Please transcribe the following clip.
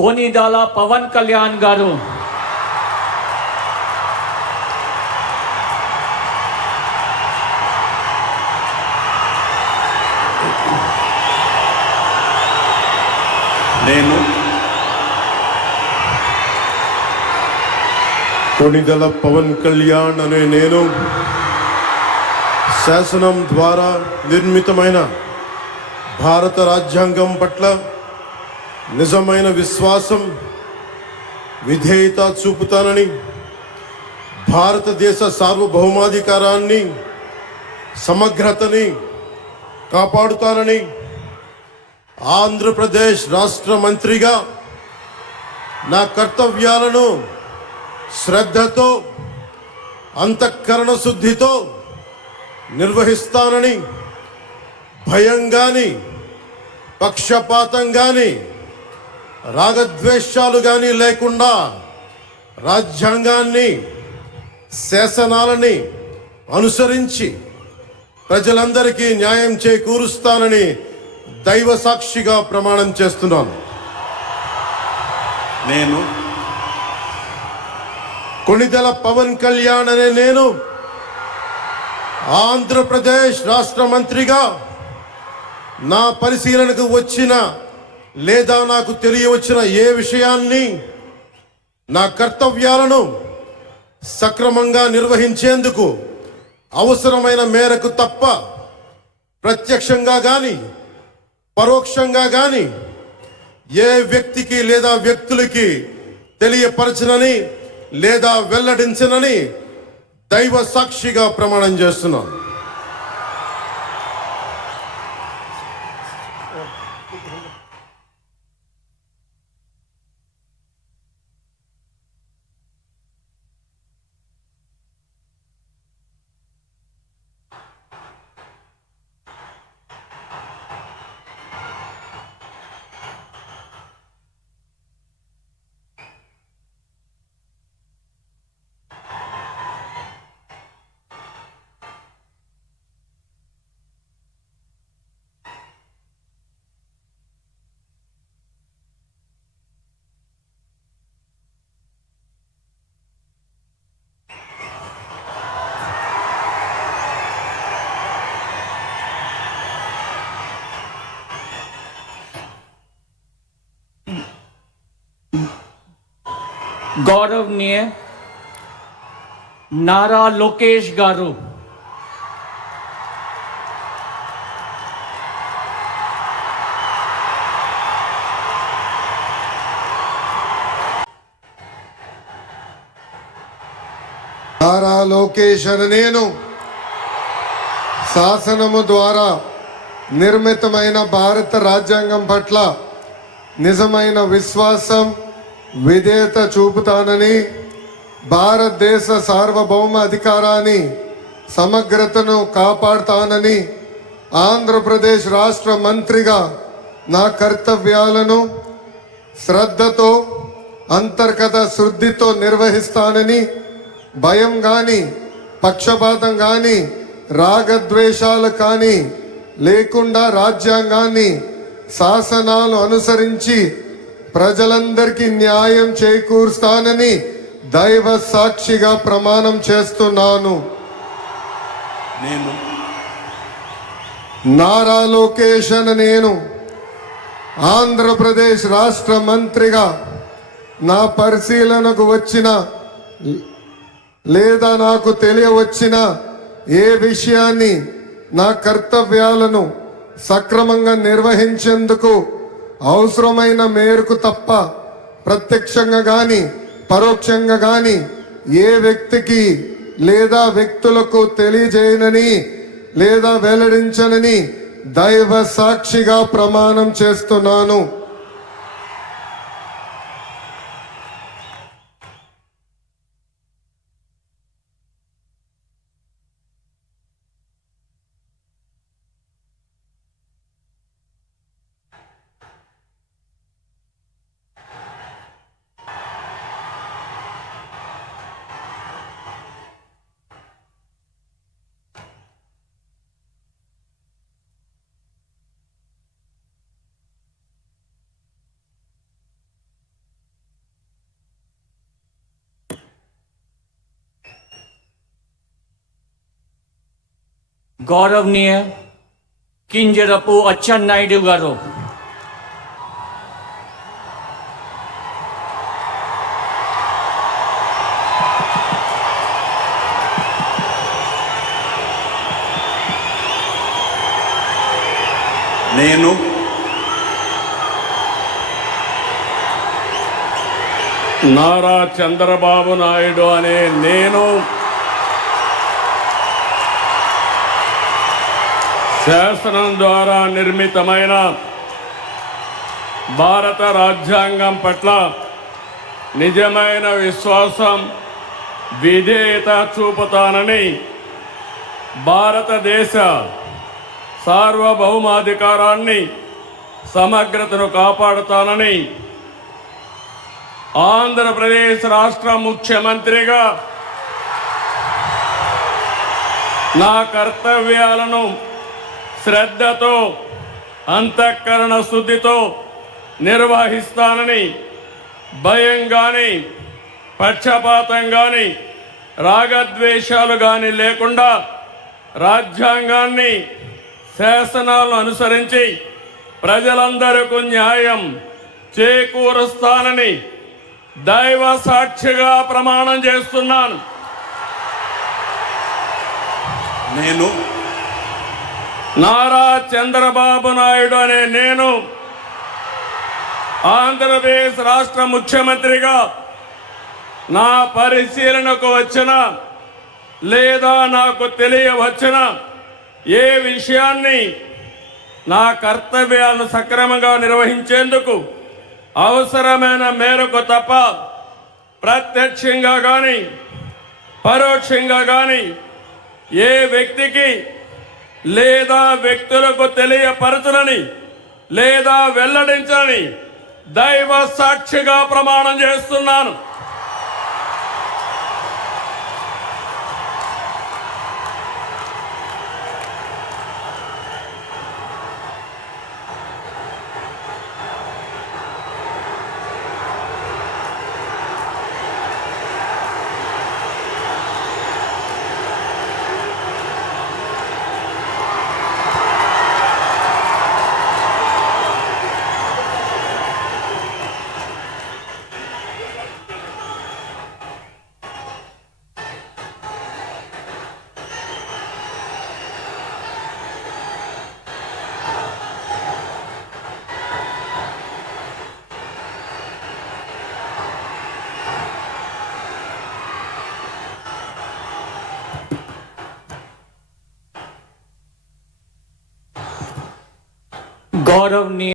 కొనిదెల పవన్ కళ్యాణ్ గారు, నేను కొనిదెల పవన్ కళ్యాణ్ అనే నేను శాసనం ద్వారా నిర్మితమైన భారత రాజ్యాంగం పట్ల నిజమైన విశ్వాసం, విధేయత చూపుతానని, భారతదేశ సార్వభౌమాధికారాన్ని, సమగ్రతని కాపాడుతానని, ఆంధ్రప్రదేశ్ రాష్ట్ర మంత్రిగా నా కర్తవ్యాలను శ్రద్ధతో, అంతఃకరణ శుద్ధితో నిర్వహిస్తానని, భయం గాని, పక్షపాతం గాని, రాగద్వేషాలు గాని లేకుండా రాజ్యాంగాన్ని, శాసనాలని అనుసరించి ప్రజలందరికీ న్యాయం చేకూరుస్తానని దైవ సాక్షిగా ప్రమాణం చేస్తున్నాను. నేను కొనిదెల పవన్ కళ్యాణ్ అనే నేను ఆంధ్రప్రదేశ్ రాష్ట్ర మంత్రిగా నా పరిశీలనకు వచ్చిన లేదా నాకు తెలియవచ్చిన ఏ విషయాన్ని, నా కర్తవ్యాలను సక్రమంగా నిర్వహించేందుకు అవసరమైన మేరకు తప్ప ప్రత్యక్షంగా గాని పరోక్షంగా గాని ఏ వ్యక్తికి లేదా వ్యక్తులకి తెలియపరచనని లేదా వెల్లడించనని దైవ సాక్షిగా ప్రమాణం చేస్తున్నాను. गौरवनीय नारा लोकेश गारू, నారా లోకేష్ అనే నేను శాసనము ద్వారా నిర్మితమైన భారత రాజ్యాంగం పట్ల నిజమైన విశ్వాసం, విధేయత చూపుతానని, భారతదేశ సార్వభౌమ అధికారాన్ని, సమగ్రతను కాపాడుతానని, ఆంధ్రప్రదేశ్ రాష్ట్ర మంత్రిగా నా కర్తవ్యాలను శ్రద్ధతో, అంతర్గత శుద్ధితో నిర్వహిస్తానని, భయం కానీ, పక్షపాతం కానీ, రాగద్వేషాలు కానీ లేకుండా రాజ్యాంగాన్ని, శాసనాలు అనుసరించి ప్రజలందరికీ న్యాయం చేకూరుస్తానని దైవ సాక్షిగా ప్రమాణం చేస్తున్నాను. నేను నారా లోకేష్ అనే నేను ఆంధ్రప్రదేశ్ రాష్ట్ర మంత్రిగా నా పరిశీలనకు వచ్చిన లేదా నాకు తెలియవచ్చిన ఏ విషయాన్ని, నా కర్తవ్యాలను సక్రమంగా నిర్వహించేందుకు అవసరమైన మేరకు తప్ప ప్రత్యక్షంగా కానీ పరోక్షంగా కానీ ఏ వ్యక్తికి లేదా వ్యక్తులకు తెలియజేయనని లేదా వెల్లడించనని దైవ సాక్షిగా ప్రమాణం చేస్తున్నాను. గౌరవనీయ కింజరపు అచ్చెన్నాయుడు గారు, నేను నారా చంద్రబాబు నాయుడు అనే నేను శాసనం ద్వారా నిర్మితమైన భారత రాజ్యాంగం పట్ల నిజమైన విశ్వాసం, విధేయత చూపుతానని, భారతదేశ సార్వభౌమాధికారాన్ని, సమగ్రతను కాపాడుతానని ఆంధ్రప్రదేశ్ రాష్ట్ర ముఖ్యమంత్రిగా నా కర్తవ్యాలను శ్రద్ధతో, అంతఃకరణ శుద్ధితో నిర్వహిస్తానని, భయం కానీ, పక్షపాతం కానీ, రాగద్వేషాలు కానీ లేకుండా రాజ్యాంగాన్ని, శాసనాలను అనుసరించి ప్రజలందరికీ న్యాయం చేకూరుస్తానని దైవ సాక్షిగా ప్రమాణం చేస్తున్నాను. నేను నారా చంద్రబాబు నాయుడు అనే నేను ఆంధ్రప్రదేశ్ రాష్ట్ర ముఖ్యమంత్రిగా నా పరిశీలనకు వచ్చిన లేదా నాకు తెలియవచ్చిన ఏ విషయాన్ని నా కర్తవ్యాలను సక్రమంగా నిర్వహించేందుకు అవసరమైన మేరకు తప్ప ప్రత్యక్షంగా కానీ పరోక్షంగా కానీ ఏ వ్యక్తికి లేదా వ్యక్తులకు తెలియపరచనని లేదా వెల్లడించని దైవ సాక్షిగా ప్రమాణం చేస్తున్నాను. गौरवनीय